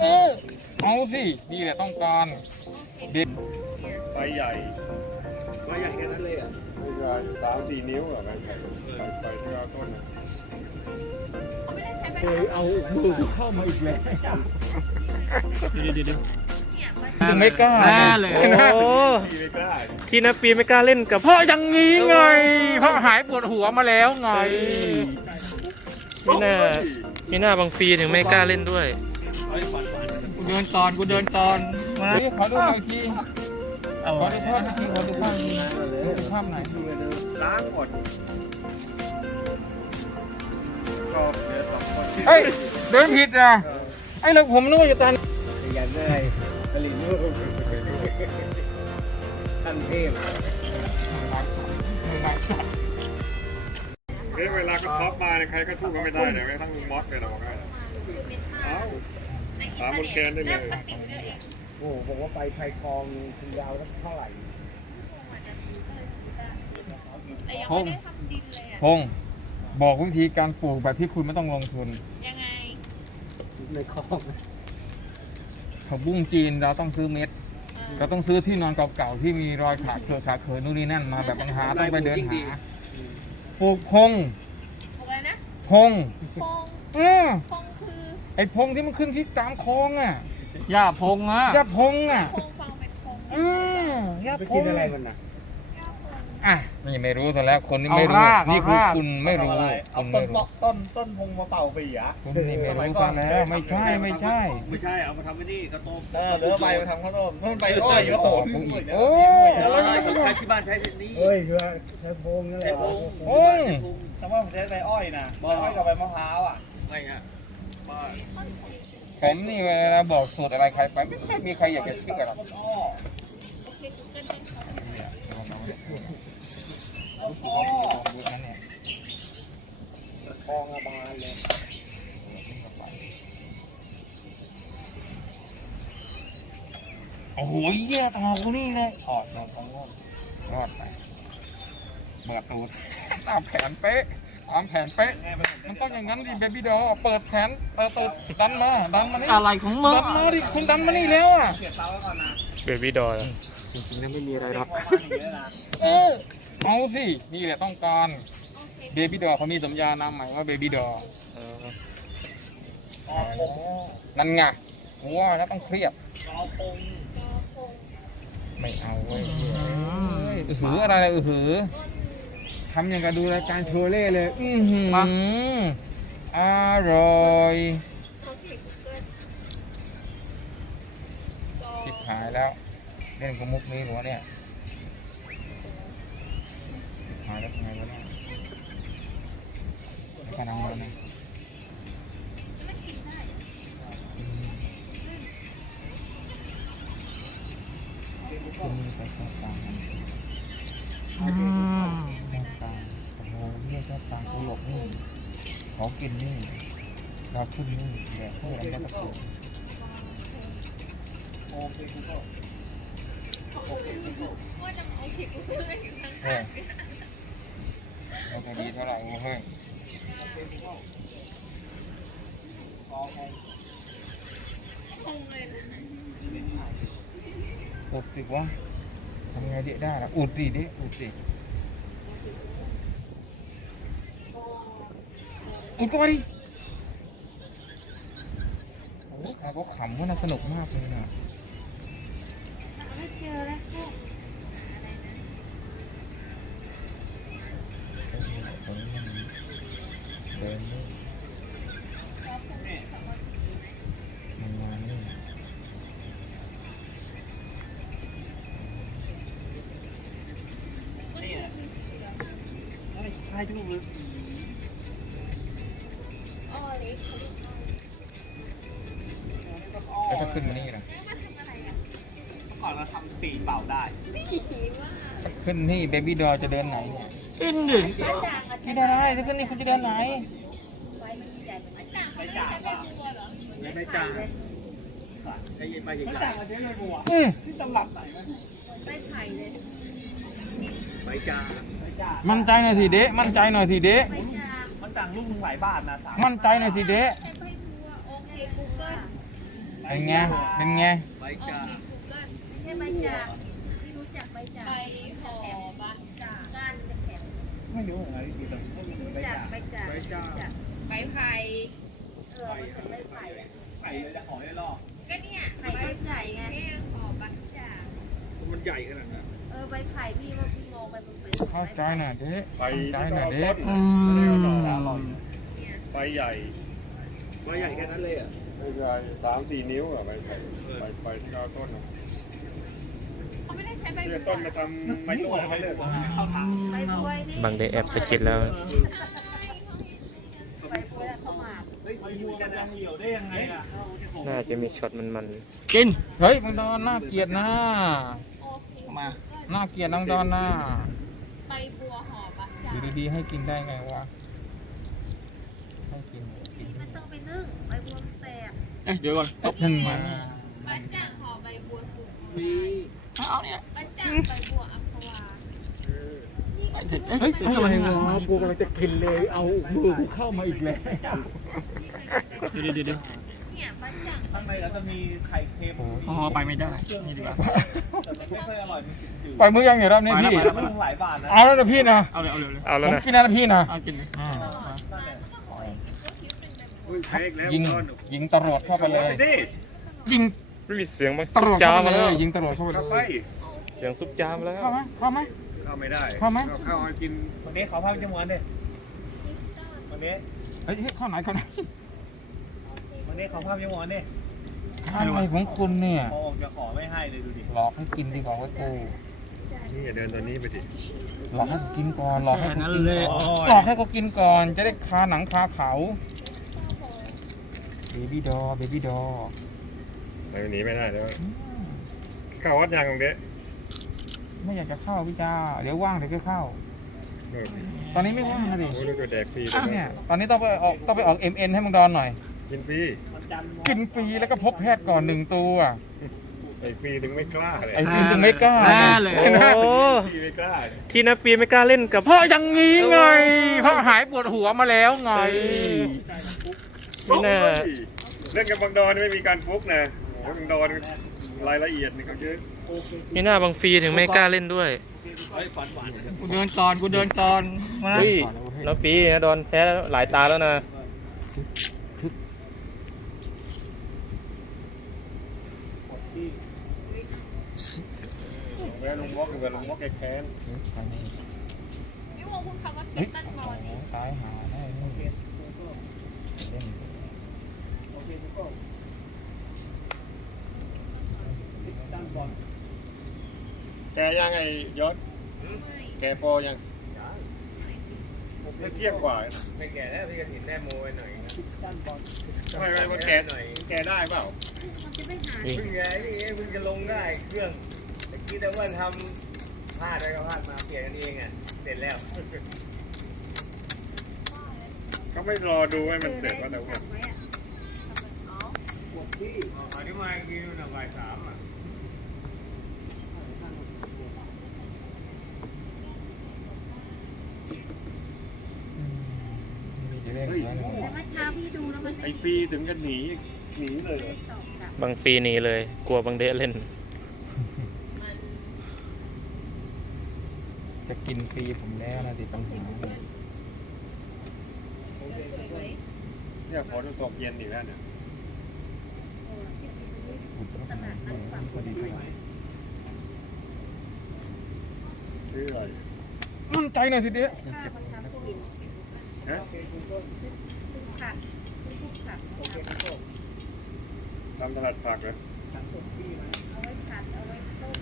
เออเอาสินี่แหละต้องการเด็กไฟใหญ่ว่าอย่างแค่นั้นเลยอะไม่ใช่สามสี่นิ้วเหรอไฟไฟไฟที่เราต้นน่ะเอามือเข้ามาอีกแล้วเดี๋ยวเดี๋ยวเดี๋ยวยังไม่กล้าแน่เลยโอ้ที่ไม่กล้าที่นับปีไม่กล้าเล่นกับเพราะอย่างนี้ไง เพราะหายปวดหัวมาแล้วไงมีหน้ามีหน้าบางปีถึงไม่กล้าเล่นด้วย กูเดินตอนกูเดินตอนมาขอดูหน่อยทีขอดูภาพทีขอดูภาพทีดูภาพไหนอยล้างหมดก็เหลือสองคนเฮ้ยเดินผิดนะไอ้เราผมนึกว่าจะตันยันได้ตลินลูกขั้นเทพเฮ้ยเวลาก็ท็อปมาใครก็สู้เขาไม่ได้เลยแม้กระทั่งลุงมอสเลยนะบอกให้เอ้า ถามบนแคนได้เลยโอ้โหผมว่าไปไทยกองคุณยาวสักเท่าไหร่พงพงบอกวิธีการปลูกแบบที่คุณไม่ต้องลงทุน ยังไง ในคลองผักบุ้งจีนเราต้องซื้อเม็ดเราต้องซื้อที่นอนเก่าๆที่มีรอยขาดเครือขาดเขินนู่นนี่นั่นมาแบบปัญหาต้องไปเดินหาปลูกพงอะไรนะพงพง อือพงคือ ไอ้พงที่มันขึ้นที่ตามคลองอะย่าพงอะย่าพงอะพงฟังเป็นพงอือย่าไปพกินงอะไรมันน่ะอะนี่ไม่รู้ซะแล้วคนนี้เอาไม่รู้รากนี่คือเอาราก คุณไม่รู้เอาคุณต้ไม่นรู้ต้นต้นพงมาเป่าปีอะคุณนี่ไม่รู้ซะแล้วไม่ใช่ไม่ใช่ไม่ใช่เอามาทำไอ้นี่กระต้มเออเหลือใบมาทำข้าวต้มนู่นใบอ้อยอยู่โอ้โอ้โหโหอีกโอ้แล้วใช้ที่บ้านใช้ที่นี่เฮ้ยคือใช้พงนั่นแหใช้ละพงพงแต่ว่าผมใช้ใบอ้อยนะใบอ้อยกับใบมะพร้าวอะไม่ฮะ ผมนี่เวลาบอกสูตรอะไรใครไปไม่ค่อยมีใครอยากจะเชื่อหรอกเนี่ยคองบานเลยโอ้โหเยี่ยต่อกูนี่เลยถอดโดนของงรอดไปเปิดตูดตามแผนเป๊ะ ตามแผนเป๊ะ มันต้องอย่างนั้นดิเบบี้ดอเปิดแผนเปิดเปิดดันมาดันมานี่อะไรของมึงดันมาดิคุณดันมานี่แล้วอะเบบี้ดอลจริงๆแล้วไม่มีอะไรหรอกเออเอาสินี่แหละต้องการเบบี้ดอเขามีสัญญานามใหม่ว่าเบบี้ดอนั่นไงว่าแล้วต้องเครียดไม่เอาเว้ยเอ้ยอือหืออะไรเลยอือหือ ทำอย่างกับดูรายการโชว์เล่เลย อือหืออร่อยชิบหายแล้ว เล่นกับมุกนี้หรือวะเนี่ยชิบหายแล้วทำไงวะเนี่ยไม่ขนาดนั้นนะคุณมีไปชอบต่างกันชอบต่าง โอ้โหไม่ชอบตางตลกนี่ขอกินนี่เราขึ้นนี่แดกเพื่ออะไรไม่ต้องกินว่าจะเอาผิดกูเพื่อนอยู่ข้างเฮ้ยเราจะดีเท่าไหร่เฮ้ยพงเลยนะอุดสิวะทำไงเด็ได้ล่ะอุดสิดิอุดสิ อุดก็มาดิโอ้เราก็ขำว่าน่าสนุกมากเลยนะไม่เจอแล้วพวกเดินนี่มันมานี่ใช่ทุกมือ อ้อเล็กเขาเรียกอ้อแล้วก็ขึ้นมานี่นะแล้วมาทำอะไรอะก่อนเราทำปีเป่าได้ไม่ขี่ว่าถ้าขึ้นนี่เบบี้ดอจะเดินไหนเนี่ยกินดิอาจารย์อาไม่จารย์ได้ถ้าขึ้นนี่คุณจะเดินไหนไว้มันใหญ่อาจารย์เขาไม่ใช่ใบบัวเหรอไม่ได้จ้าใช้ใบใหญ่ไม่จ้าใช้ใบบัวอืมที่ตำรับไหนใบไผ่เลยใบจ้าใบจ้ามั่นใจหน่อยสิเดะมั่นใจหน่อยสิเดะใบจางมันต่างลูกมึงหลายบาทนะสามมั่นใจหน่อยสิเดะใช้ใบบัวโอเคกูเกิลเป็นไง เป็นไง ใบจ่าไม่ใช่ใบจากที่รู้จักใบจากใบห่อใบจากก้านจะแข็งไม่รู้อะไรดีแต่รู้จักใบจากใบจ่าใบไผ่เออมันเป็นใบไผ่อะไข่เลยจะขอได้รอบก็เนี่ยไผ่ต้นใหญ่ไงห่อใบจากมันใหญ่ขนาดนั้น เออใบไผ่พี่ว่าพี่มองไปมัน เป็นเข้าใจหน่อยเด้ไปเข้าใจหน่อยเด้ต้นอืไม่ได้เอามดอกใบใหญ่ใบใหญ่แค่นั้นเลยอะใบใหญ่สามสี่นิ้วอะใบใหญ่ใบใบที่เอาต้นอะที่เอาต้นมาทำไม้ต้นให้เลยใบบัวนี่บางเดย์แอบสะกิดแล้วใบบัวเข้ามาเฮ้ยยูจะดังเหลียวได้ยังไงอะน่าจะมีช็อตมันกิน เฮ้ยมังดอนน่าเกลียดนะมา น่าเกลียดน้องดอนนะใบบัวห่อใบอยู่ดีๆให้กินได้ไงวะ ให้กินกินมันต้องไปนึ่งใบบัวมันแตกเอ้ยเดี๋ยวก่อนตบหนึ่งมาบ้านจ่างห่อใบบัวสุกฟรีเอาเนี่ยบ้านจ่างใบบัวอัมพวาเฮ้ยอะไรวะกูกำลังจะกินเลย เอามือกูเข้ามาอีกแล้วๆเดี๋ยวเดี๋ยวเดี๋ยว เนี่ยบ้านจ่างข้างในเราจะมีไข่เค็มอ๋อไปไม่ได้นี่ดีกว่าแต่มันไม่ค่อยอร่อยมันจืดปล่อยมือยังอยู่รอบนี้พี่ๆมันหลายบาทนะเอาแล้วนะพี่นะ เอาเลยเอาเลยเอาผแล้วมนะกินแล้วนะพี่นะ เอากินอุ้ยเค้กแล้วยิงต้นยิงตรวจเข้าไปเลยไปดิยิงไม่มีเสียงมั้งตซุรปวจจ้าเข้าไปมาเลแล้วย ยิงตรวจเข้าไปเลเข้าไปยเสียงซุปจ้ามาแล้ว เข้าไหมเข้าไหม เข้าไม่ได้เข้าไหม เข้าให้กินวันนี้ขอภาพจำวันดิวันนี้เฮ้ยเข้าไหนเข้าไหนวั นนี้ขอภาพจำวันดิอะไรของคุณเนี่ยพอออกจะขอไม่ให้เลยดูดิหลอกให้กินดีกว่าเว่ากูนี่อย่าเดินตัวนี้ไปสิหลอกให้กูกินก่อนหลอกให้กูกินเลยหลอกให้เขากินก่อน จะได้คาหนังคาเขาเบบี้ดอเบบี้ดอไปหนีไม่ได้เดี๋ยวเข้าวัดยางตรงเด้ไม่อยากจะเข้าพี่จ้าเดี๋ยวว่างเดี๋ยวก็เข้าเออตอนนี้ไม่ว่างนะดิโอ้ยลูกก็แดกฟรีอะเนี่ยตอนนี้ต้องไปออกต้องไปออก MN ให้มึงดอนหน่อย กินฟรีมันจันทร์กินฟรีแล้วก็พบแพทย์ก่อนหนึ่งตัว ไอ้ฟรีถึงไม่กล้าเลยไอ้ฟิล์มถึงไม่กล้าโอ้นะฟรีไม่กล้าที่นับฟีไม่กล้าเล่นกับ เพราะอย่างงี้ไง เพราะหายปวดหัวมาแล้วไง ไม่น่า โอ้ยเล่นกับบางดอนไม่มีการฟุกนะโอ้ยบางดอนรายละเอียดนี่เขาเยอะมีหน้าบางฟีถึงไม่กล้าเล่นด้วยกูเดินก่อนกูเดินก่อนมาเฮ้ยแล้วฟีนะโดนแพ้หลายตาแล้วนะ แม่ลุงวอกกับลุงวอกแกแค้นพี่วงคุณคำว่าเก็เฮ้ยตตันบอลนี่ตายหาแน่นี่เล่นแกยังไงยศแกโปรยังไม่เทียบกว่าไม่แก่แล้วพี่ก็เห็นแม่โมยหน่อยนะทำไมไม่ว่าแกหน่อยแกได้เปล่ามันจะไม่หายนี่เพิ่งไงนี่ไงเพิ่งจะลงได้เครื่อง ตะกี้แต่ว่าทำพลาดไปก็พลาดมาเปลี่ยนกันเองอะ เสร็จแล้วเขาไม่รอดูให้มันเสร็จว่าแต่ว่าไว้อะอ๋ออธิบายกินหน่อยบ่ายสามอะมีจะเล่นอีกแล้วแต่เมื่อเช้าพี่ดูแล้วมันไอ้ฟรีถึงจะหนี หนีเลยไม่ตอบกลับบางฟีหนีเลย กลัวบางเดย์เล่น จะ กินฟรีผมแล้วนะสิปัญหาเนี่ยฝนตกเย็นอีกแล้วเนี่ยอุดแล้วนะพอดีไหร่ชื่ออะไรมั่นใจหน่อยสิเดียทำกินฮะผักผักทำตลาดผักเหรอไว้ผัดเอาไว้ต้ม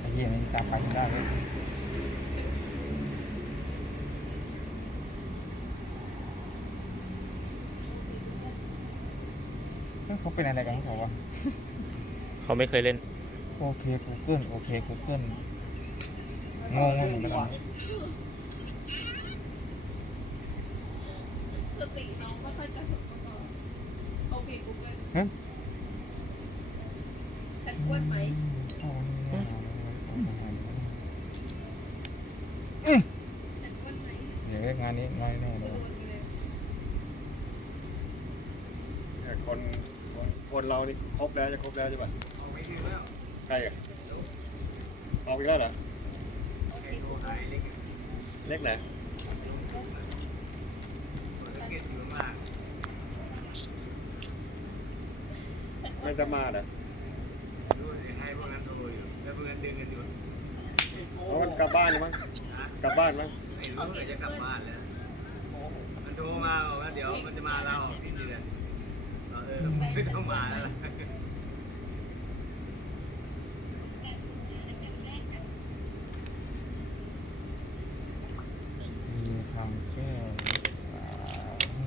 ไอ้ เหี้ยนี่ตามไปไม่ได้เลยเฮ้ยเขาเป็นอะไรกันของเขาวะเขาไม่เคยเล่น โอเค Google โอเค Google งงเหมือนกันนะสติน้องไม่ค่อยจะถึงมาก่อนโอเคกูเกิลเฮ้ยฉันอ้วนไหม อืม ฉันอ้วนไหม เดี๋ยวงานนี้ง่ายแน่เลยเนี่ยคคนคนคนเรานี่ครบแล้วจะครบแล้วใช่ป่ะใครอะออกอีกแล้วเหรอเล็กไหนไม่จะมาเหรอเพราะมันกลับบ้านมั้งกลับบ้านมั้งไม่รู้เลยจะกลับบ้านแล้วมันโท รมาบอกว่าเดี๋ยวมันจะมาลาออกที่เดือนเออไม่ต้องมาแล้วล่ะมีทางแก้หรือเปล่า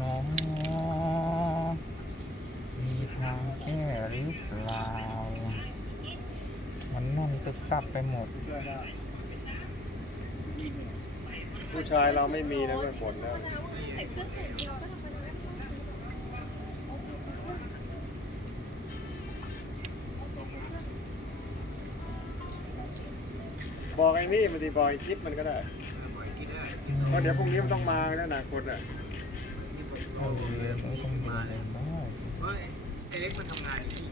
น้องมีทางแก้หรือเปล่า มันแน่นตึกตับไปหมด ผู้ชายเราไม่มีนะไม่ผลแล้ว บอกไอ้นี่มันดีบอกไอ้คลิปมันก็ได้เพราะเดี๋ยวพรุ่งนี้มันต้องมาแล้วนะคนอะเอาเรียนไม่ต้องมาเลยบ้างเพราะไอ้เล็กมันทำงานอยู่นี่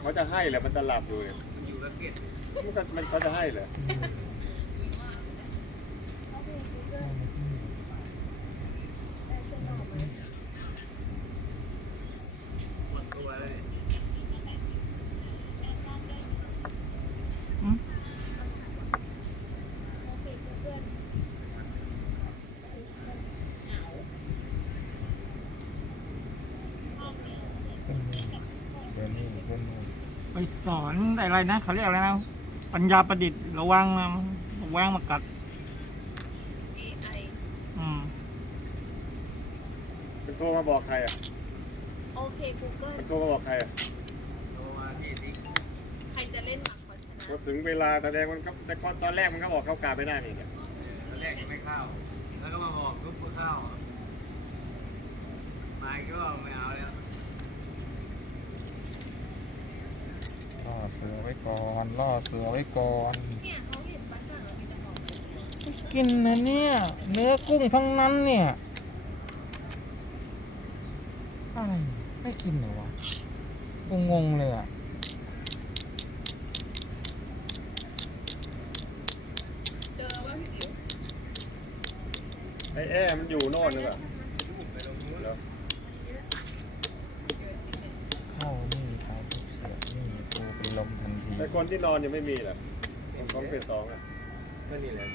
เขาจะให้เหรอมันจะหลับอยู่เนี่ยมันอยู่กับเกตมันก็มันเขาจะให้เหรอ หมดตัวเลย เดี๋ยวนี้เดี๋ยวนี้ ไปส อนอะไรนะเขาเรียกอะไรนะ ปัญญาประดิษฐ์ระวังนะระแวงมากัด AI อืมมันโทรมาบอกใครอะ โอเค Google มันโทรมาบอกใครอะโทรมาที่ติ๊กใครจะเล่นหมากขอชนะพอถึงเวลาแสดงมันก็แต่ก่อนตอนแรกมันก็บอกเข้ากาไม่ได้นี่เนี่ยตอนแรกยังไม่เข้า แล้วก็มาบอกทุกคนเข้ามาอีกก็ไม่เอาแล้ว ล่อเสือไว้ก่อนล่อเสือไว้ก่อนเนี่ยเขาเห็นป้าสั่งแล้วมีแต่ของกินนะเนี่ย เนื้อกุ้งทั้งนั้นเนี่ยอะไรไม่กินเหรอวะงงๆเลยอะเจอว่าพี่จิ๋วไอ้แอ้มันอยู่โน่นนึกอะเหรอ เข้านี่ทางทุกเสือนี่กูเป็น ลมทันทีไอ้คนที่นอนยังไม่มีเหรอคนของเป็นสองอะก็นี่แหละ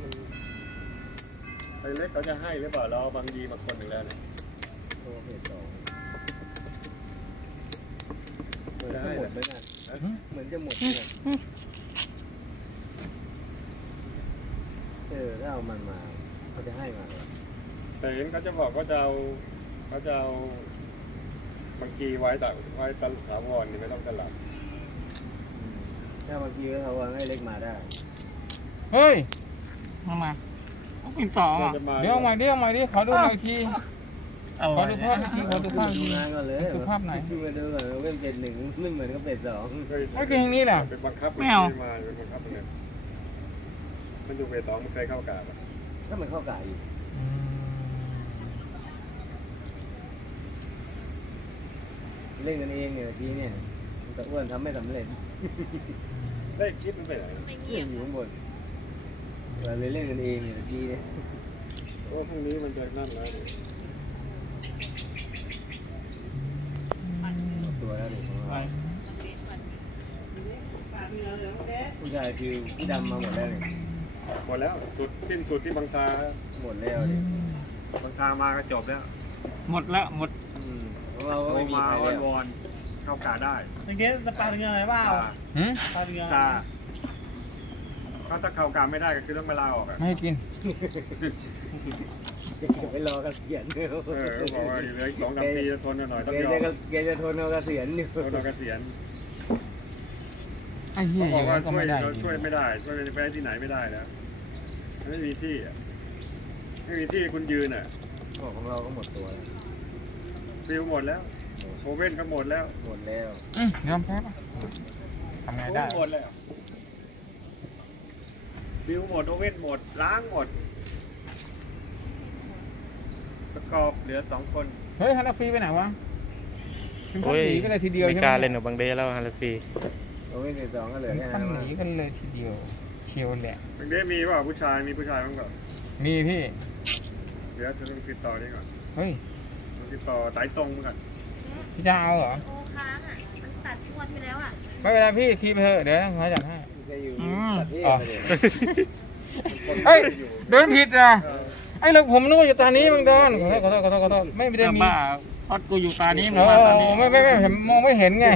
มันไอ้เล็กเขาจะให้หรือเปล่าเราเอาบางยีมาคนหนึ่งแล้วเนี่ยโทรเพจสองมันจะจะให้หมเหรดอไหมน่ะเหมือนจะหมดเนี่ยเออถ้าเอามันมาเขาจะให้มาเหรอแต่เห็นเขาจะบอกเขาจะเอาเขาจะเอาบางกีไว้แต่ไว้ตลถาวรนี่ไม่ต้องตลาดอืม ถ้าเมื่อกี้เขาวางให้เล็กมาได้เฮ้ยมามาต้องเป็นสองอะจะมาเดี๋ยวเอาใหม่เดี๋ยวเอาใหม่ดิขอดูหน่อยอีกทีเอาขอดูภาพอีกทีขอดูภาพอีกดูทีงานก่อนเลยดูภาพไหนดูมาดูก่อนว่าเป็นเป็ดหนึ่งไม่เหมือนกับเป็ดสองเคยไม่กินทางนี้แหละเป็นบังคับไม่เอามาเป็นบังคับเลยมันอยู่เวทสองมันเคยเข้ากาบอะถ้ามันเข้ากายอยู่อืมเล่นกันเองเนี่ยทีเนี่ยแต่อ้วนทำไม่สำเร็จ ได้คิดมันไปไหนไม่เงียบอยู่ข้างบนเราเลยเล่นกันเองเนี่ยทีเนี่ยเพราะว่าพรุ่งนี้มันจะนั่นแล้วเนี่ยตัวแล้วด็กของไราผู้ชายคือพี่ดำมาหมดแล้วเนี่ยหมดแล้วสุดสิ้นสุดที่บางซาหมดแล้วเนี่ยบางซามาก็จบแล้ว หมดแล้วหมดอืมเราก็ไม่มีมาใครแล้ว วอน เข้ากาได้เมื่อกี้จะปลาเรืออะไรบ้าซาหืมปลาเรือซาเขาถ้าเข้ากาไม่ได้ก็คือต้องไปลาออกอะไม่ให้กินไปรอเกษียณเนี่ยเออเขาบอกว่าเหลืออีกสองสามปีจะทนหน่อยต้องแกยอมจะแกจะทนเอาเกษียณอยู่ทนเอาเกษียณไอ้เหี้ยเขาอบอย่างกว่านั้นก็ช่วยไม่ได้เราช่วยไม่ได้ ช่วยไปที่ไหนไม่ได้แล้วมันไม่มีที่อะไม่มีที่คุณยืนอะ ของเราก็หมดตัวแล้ว ฟิวหมดแล้วโอเว่นก็หมดแล้วหมดแล้วอืมยอมแพ้ปะทำไงได้ หมดแล้วฟิวหมดโอเว่นหมดล้างหมด ประกอบเหลือสองคนเฮ้ยฮันนาฟรีไปไหนวะถึงโอ้ขั้นยหนีกันเลยทีเดียวไม่ใช่กล้าไหมเล่นกับบางเดย์แล้วฮาร์ฟรีโอ้ยในสองก็เหลือถึงแค่ขั้นนั้นหนีกันเลยทีเดียวเชียวแหละบางทีมีเปล่าผู้ชายมีผู้ชายบ้างเปล่ามีพี่ เดี๋ยวจะต้องติดต่อนี่ก่อน เฮ้ย ต้องติดต่อสายตรงก่อนพี่จะเอาเหรอ โอค้างอะ มันตัดงวดที่แล้วอะ ไม่เป็นไรพี่คีบไปเถอะเดี๋ยวเขาจัดให้ไม่ใช่อยู่อืมประเทศอ๋อเลยเฮ้ยเดินผิดนะไอ้เราผมนึกว่าอยู่ตานี้มึงเดินขอโทษขอโทษขอโทษขอโทษไม่ได้เรื่องมีบ้าพอดกูอยู่ตานี้มึโอ้งมาตานี้ไม่ไม่ไม่เห็นมองไม่เห็นไง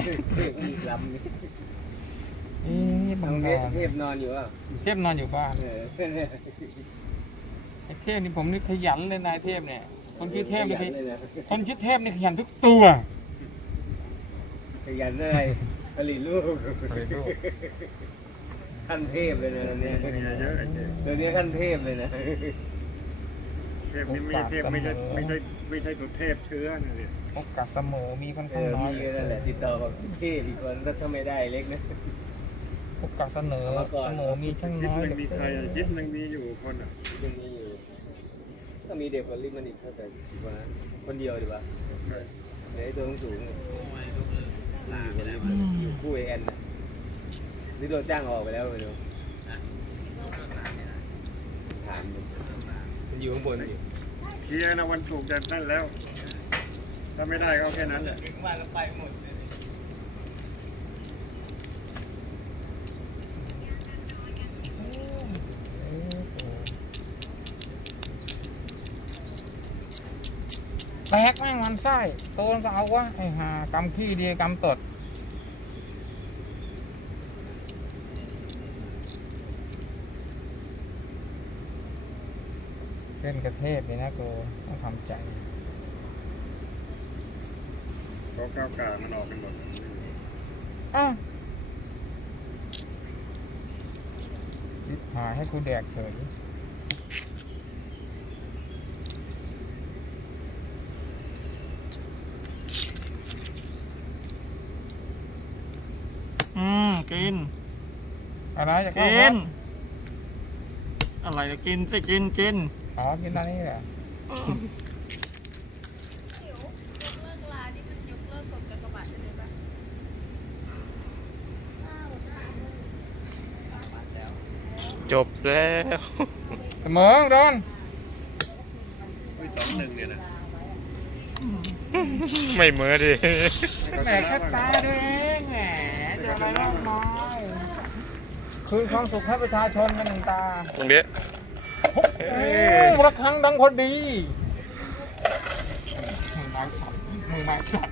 อีกลำนี่นี่ทาบางงเทดพอนเทพนอนอยู่อะเทพนอนอยู่บ้านเออเนี่ยไอ้เทพนี่ผมนี่ขยันเลยนายเทพเนี่ย คนชื่อเทพนี่ขขยัยันนเลยนะคนชื่อเทพนี่ขยันทุกตัวขยันอะไรผลิตลูกผลิตลูกขั้นเทพเลยนะเนี่ยมีเยอะไอ้เทพเดี๋ยวนี้ขั้นเทพเลยนะเทพนี่ไม่ใช่เทพไม่ใช่ไม่ใช่ไม่ใช่สุดเทพเชื้อนะเนี่ยโอกาสเสมอมีค่อนเอข้างอน้อยมีนั่นแหละติดต่อกับเทพอีกคนถ้าไม่ได้เล็กนะโอกาสเสนอเอามาก่อนเสมอมีช่างคิดน้อยมันมีใครอะคิดมันมีอยู่คนอะยังมีอยู่ ก็มีเด็กคนลิมันอีกเท่าไหร่คนนั้นคนเดียวดีกว่าเดี๋ยวไอ้ตัวสูงๆเนี่ยอยู่คู่ไอแอนน่ะหรือโดนจ้างออกไปแล้วไม่รู้ถามดูมันอยู่ข้างบนอยู่เคลียร์นะวันถูกร์จะนั่นแล้ว ถ้าไม่ได้ก็เอาแค่นั้นแหละ แตกแม่งมันไส้โตแล้วก็เอาวะไอ้ห่ากำขี้ดีกำตดเล่นกระเทพเลยนะกูต้องทำใจเขาก้าวกามันออกกันหมดอ้าวหาให้กูแดกเฉย อืมกิน อะไรจะเข้ากิวัดนอะไรจะกินสิกินกิน อ๋อกินอันนี้แหละเดี๋ยวยกเลิกลานี่มันยกเลิกกฎกากบาทได้เลยปะอ้าวได้เลยจบแล้วเสมอโดนเฮ้ยสองหนึ่งเนี่ยนะไม่เหมือดิ แหมแค่ตาด้วยเองแหมจะอะไรมากมาย คืนความสุขให้ประชาชนกันหนึ่งตาตรงเนี้ยเอ้ยระฆังดังพอดีมึงไม้สั่นมึงไม้สั่น